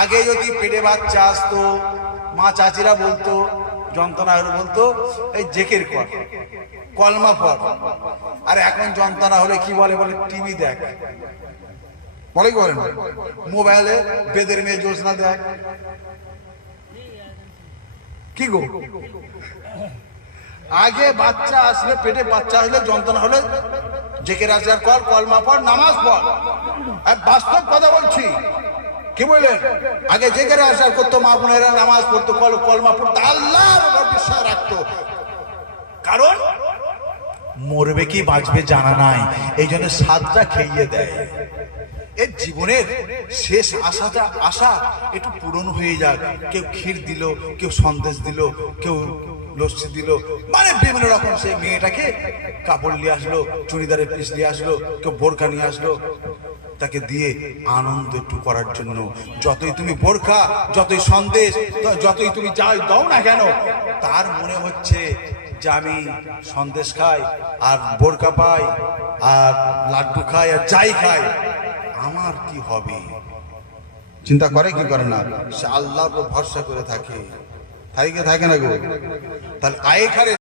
আগে যদি পেটে বাচ্চা আসতো, মা চাচিরা বলতো, যন্ত্রণা হলে বলতো এই জেকের কর, কলমা পড়। আর এখন যন্ত্রণা হলে কি বলে? বলে টিভি দেখ। বলে কি বলেন? মোবাইলে বেদের মেয়ে জোসনা দেখ। কি গো, আগে বাচ্চা আসলে, পেটে বাচ্চা আসলে, যন্ত্রণা হলে জেকের আজগার কর, কলমা পড়, নামাজ পড়। বাস্তব কথা বলছি। কি বললেন? আগে জেকের আজগার করতো, মা বোনেরা নামাজ পড়তো, কলমা পড়তো, আল্লাহর উপর বিশ্বাস রাখতো। কারণ মরবে কি বাঁচবে জানা নাই, এই জন্য সাতটা খেয়ে দেয়। এর জীবনের শেষ আশা একটু পূরণ হয়ে যাক। কেউ ক্ষীর দিল, কেউ সন্দেশ দিল, কেউ লস্যি দিল, মানে বিভিন্ন রকম। সেই মেয়েটাকে কাপড় নিয়ে আসলো, চুড়িদারের পিস নিয়ে আসলো, কেউ বোরকা নিয়ে আসলো, তাকে দিয়ে আনন্দ একটু করার জন্য। যতই তুমি বোরকা, যতই সন্দেশ, যতই তুমি যাই দাও না কেন, তার মনে হচ্ছে যে আমি সন্দেশ খাই আর বোরকা পাই আর লাড্ডু খাই আর যাই খাই, আমার কি হবে? চিন্তা করে কি করে না? সে আল্লাহর উপর ভরসা করে থাকে না গো। তাহলে আয়ে খারে